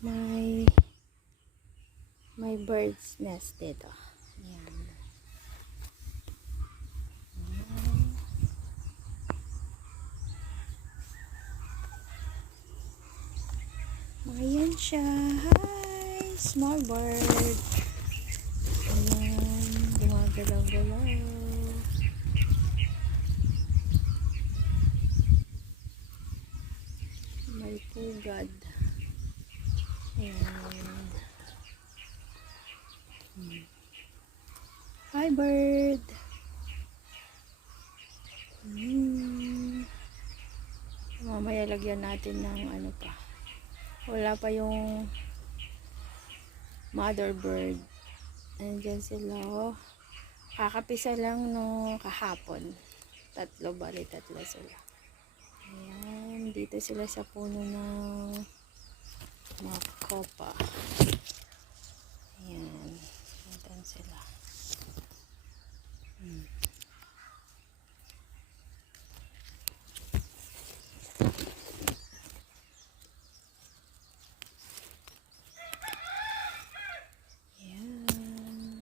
may bird's nest dito. Ayan. Ayan siya. Hi! Small bird. Ayan. Gumagalaw-galaw. May pugad. Ayan. Hi bird. Mamaya lagyan natin ng ano pa. Wala pa yung mother bird. Andyan sila. Oh. Kakapisa lang no kahapon. Tatlo sila. Ayan. Dito sila sa puno ng makopa.